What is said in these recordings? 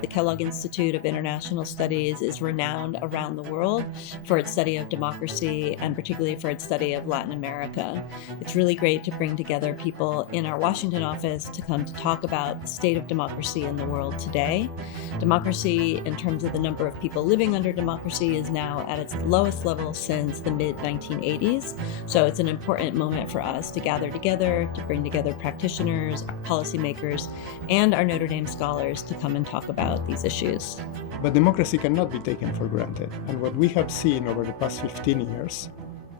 the Kellogg Institute of International Studies is renowned around the world for its study of democracy and particularly for its study of Latin America. It's really great to bring together people in our Washington office to come to talk about the state of democracy in the world today. Democracy, in terms of the number of people living under democracy, is now at its lowest level since the mid-1980s. So it's an important moment for us to gather together, to bring together practitioners, policymakers, and our Notre Dame scholars to come and talk about these issues. But democracy cannot be taken for granted. And what we have seen over the past 15 years,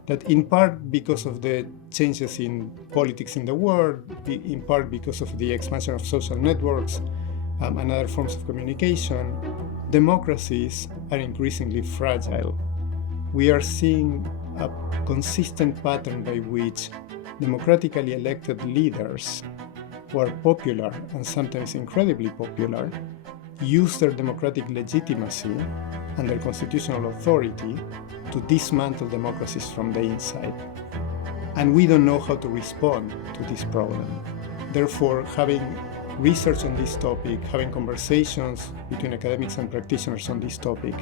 that in part because of the changes in politics in the world, in part because of the expansion of social networks and other forms of communication, democracies are increasingly fragile. We are seeing a consistent pattern by which democratically elected leaders who are popular and sometimes incredibly popular use their democratic legitimacy and their constitutional authority to dismantle democracies from the inside. And we don't know how to respond to this problem. Therefore, having research on this topic, having conversations between academics and practitioners on this topic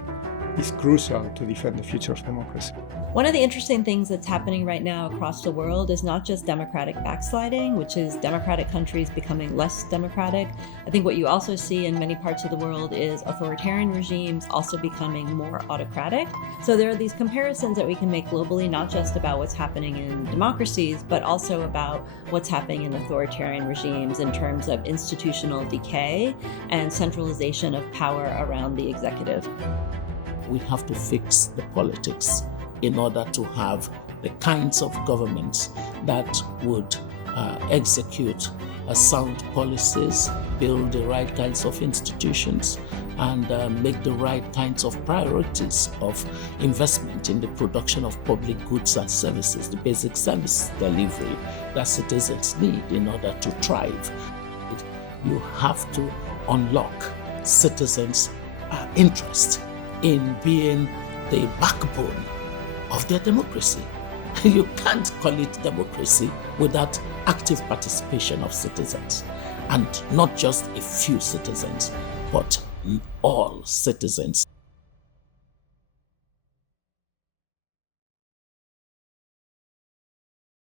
is crucial to defend the future of democracy. One of the interesting things that's happening right now across the world is not just democratic backsliding, which is democratic countries becoming less democratic. I think what you also see in many parts of the world is authoritarian regimes also becoming more autocratic. So there are these comparisons that we can make globally, not just about what's happening in democracies, but also about what's happening in authoritarian regimes in terms of institutional decay and centralization of power around the executive. We have to fix the politics in order to have the kinds of governments that would execute sound policies, build the right kinds of institutions, and make the right kinds of priorities of investment in the production of public goods and services, the basic service delivery that citizens need in order to thrive. You have to unlock citizens' interest in being the backbone of their democracy. You can't call it democracy without active participation of citizens, and not just a few citizens, but all citizens.